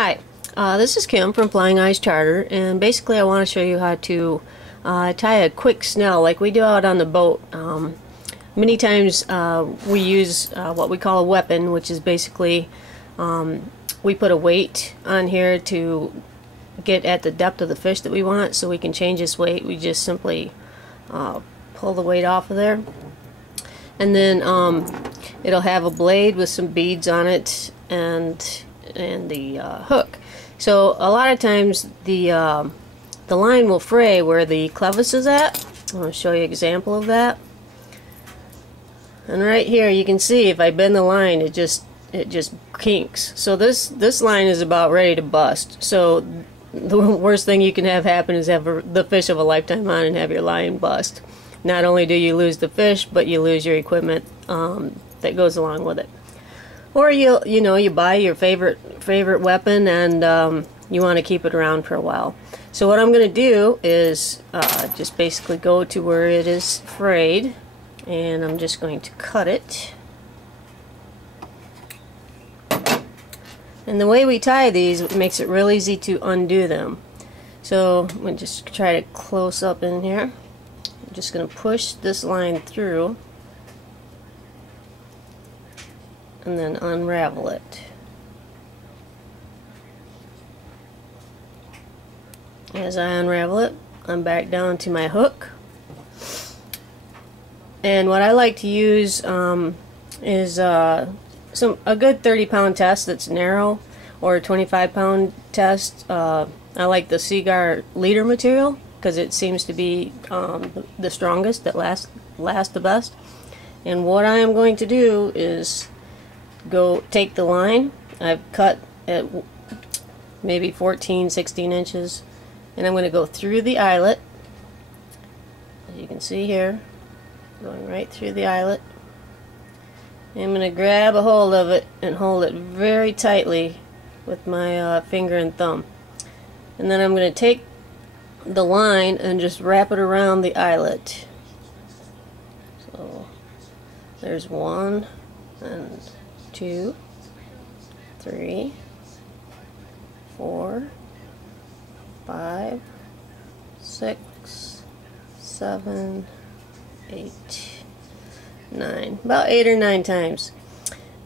Hi, this is Kim from Flying Eyes Charter, and basically I want to show you how to tie a quick snell like we do out on the boat. Many times we use what we call a weapon, which is basically we put a weight on here to get at the depth of the fish that we want, so we can change this weight. We just simply pull the weight off of there, and then it'll have a blade with some beads on it and the hook. So a lot of times the line will fray where the clevis is at. I'm going to show you an example of that. And right here you can see if I bend the line, it just kinks. So this line is about ready to bust. So the worst thing you can have happen is have the fish of a lifetime on and have your line bust. Not only do you lose the fish, but you lose your equipment that goes along with it. Or you buy your favorite weapon and you want to keep it around for a while. So what I'm going to do is just basically go to where it is frayed, and I'm just going to cut it. And the way we tie these, it makes it real easy to undo them. So I'm going to just try to close up in here. I'm just going to push this line through and then unravel it. As I unravel it, I'm back down to my hook. And what I like to use is a good 30-pound test that's narrow, or a 25-pound test. I like the Seaguar leader material because it seems to be the strongest, that lasts the best. And what I am going to do is take the line. I've cut at maybe 14-16 inches, and I'm going to go through the eyelet, as you can see here, going right through the eyelet. I'm going to grab a hold of it and hold it very tightly with my finger and thumb, and then I'm going to take the line and just wrap it around the eyelet. So there's 1 and 2, 3, 4, 5, 6, 7, 8, 9. About 8 or 9 times.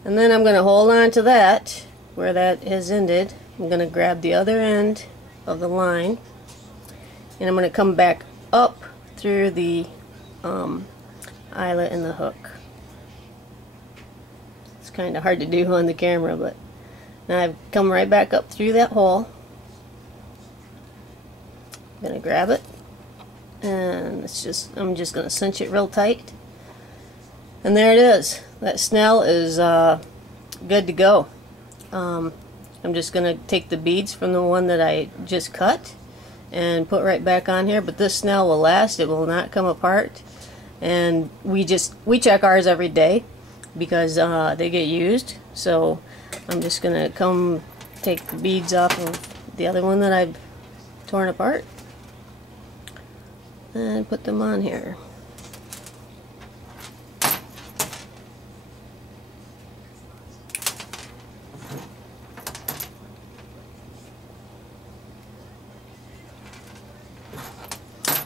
And then I'm going to hold on to that where that has ended. I'm going to grab the other end of the line, and I'm going to come back up through the eyelet and the hook. It's kind of hard to do on the camera, but now I've come right back up through that hole. I'm going to grab it, and I'm just going to cinch it real tight. And there it is. That snell is good to go. I'm just going to take the beads from the one that I just cut and put right back on here. But this snell will last. It will not come apart. And we check ours every day because they get used. So I'm just going to come take the beads off of the other one that I've torn apart and put them on here.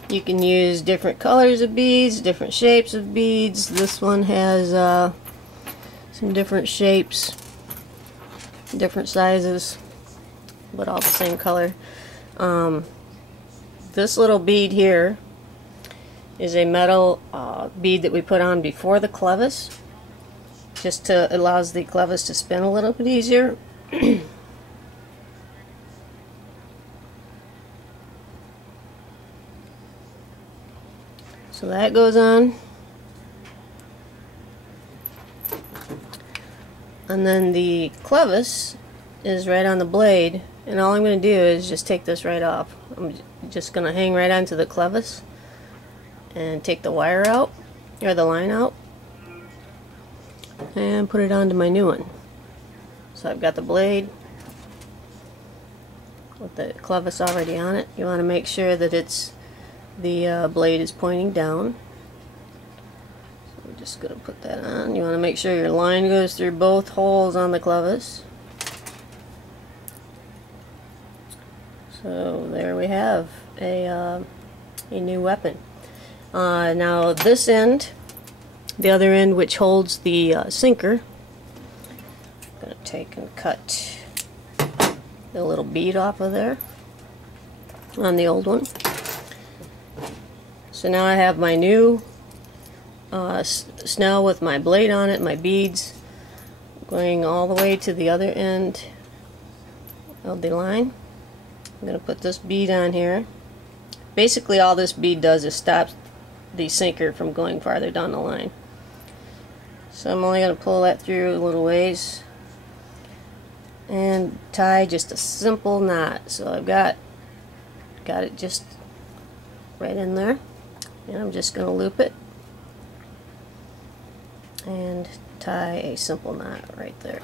You can use different colors of beads, different shapes of beads. This one has some different shapes, different sizes, but all the same color. This little bead here is a metal bead that we put on before the clevis, just to allows the clevis to spin a little bit easier. So that goes on, and then the clevis is right on the blade, and all I'm going to do is just take this right off. I'm just going to hang right onto the clevis and take the wire out, or the line out, and put it onto my new one. So I've got the blade with the clevis already on it. You want to make sure that the blade is pointing down. So we're just going to put that on. You want to make sure your line goes through both holes on the clevis. So there we have a new weapon. Now this end, the other end which holds the sinker, I'm going to take and cut the little bead off of there on the old one. So now I have my new snell with my blade on it, my beads, going all the way to the other end of the line. I'm going to put this bead on here. Basically all this bead does is stop the sinker from going farther down the line. So I'm only going to pull that through a little ways and tie just a simple knot. So I've got it just right in there, and I'm just going to loop it and tie a simple knot right there.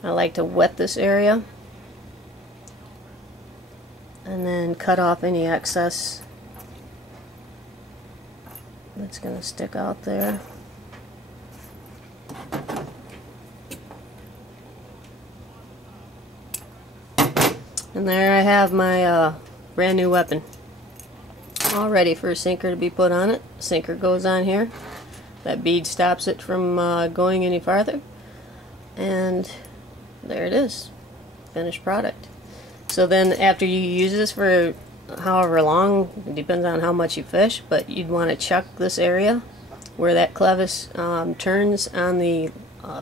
I like to wet this area and then cut off any excess that's going to stick out there. And there I have my brand new weapon, all ready for a sinker to be put on it. Sinker goes on here. That bead stops it from going any farther. And there it is, finished product. So then after you use this for however long, it depends on how much you fish, but you'd want to chuck this area where that clevis turns on the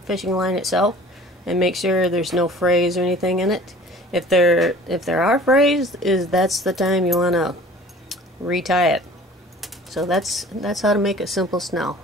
fishing line itself, and make sure there's no frays or anything in it. If there are frays, that's the time you want to retie it. So that's how to make a simple snell.